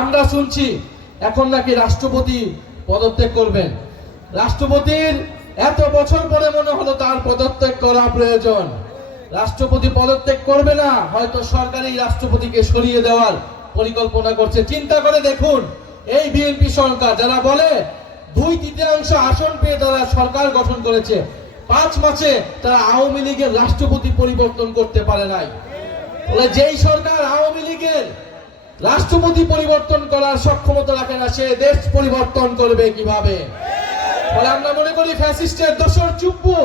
আমরা শুনছি এখন নাকি রাষ্ট্রপতি পদত্যাগ করবেন। রাষ্ট্রপতির এত বছর পরে মনে হলো তার পদত্যাগ করা প্রয়োজন। রাষ্ট্রপতি পদত্যাগ করবে না, হয়তো সরকারই রাষ্ট্রপতিকে সরিয়ে দেওয়ার পরিকল্পনা করছে। চিন্তা করে দেখুন, এই বিএনপি সরকার যারা বলে 2/3 আসন পেয়ে তারা সরকার গঠন করেছে, 5 মাসে তারা আওয়ামী লীগের রাষ্ট্রপতি পরিবর্তন করতে পারে নাই। বলে যেই সরকার আওয়ামী লীগের রাষ্ট্রপতি পরিবর্তন করার সক্ষমতা রাখে না, সে দেশ পরিবর্তন করবে কিভাবে? বলে আমরা মনে করি ফ্যাসিস্টের দোসর চুপ্পু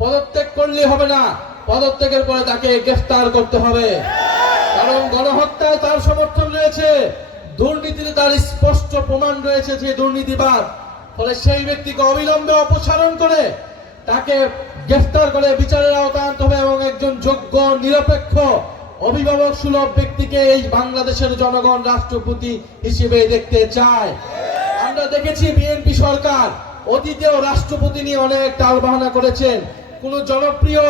পদত্যাগ করলে হবে না, পদত্যাগের পরে তাকে গ্রেফতার করতে হবে। কারণ গণহত্যায় তার সমর্থন রয়েছে, দুর্নীতিতে তার স্পষ্ট প্রমাণ রয়েছে যে দুর্নীতিবাদ। ফলে সেই ব্যক্তিকে অবিলম্বে অপসারণ করে তাকে গ্রেফতার করে বিচারের আওতায় আনতে হবে এবং একজন যোগ্য নিরপেক্ষ অভিভাবক সুলভ ব্যক্তিকে এই বাংলাদেশের জনগণ রাষ্ট্রপতি হিসেবে দেখতে চায়। আমরা দেখেছি বিএনপি সরকার অতীতেও রাষ্ট্রপতি নিয়ে অনেক টালবাহানা করেছেন। কোন জনপ্রিয়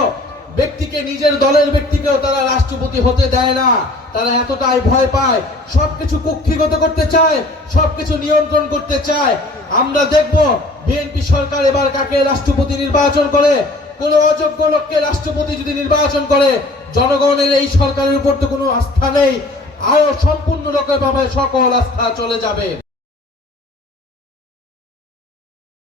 ব্যক্তিকে, নিজের দলের ব্যক্তিকেও তারা রাষ্ট্রপতি হতে দেয় না। তারা এতটাই ভয় পায়, সবকিছু কুক্ষিগত করতে চায়, সবকিছু নিয়ন্ত্রণ করতে চায়। আমরা দেখব বিএনপি সরকার এবার কাকে রাষ্ট্রপতি নির্বাচন করে। কোন অযোগ্য লোককে রাষ্ট্রপতি যদি নির্বাচন করে, জনগণের এই সরকারের উপর তো কোনো আস্থা নেই, আরো সম্পূর্ণ রকমভাবে সকল আস্থা চলে যাবে।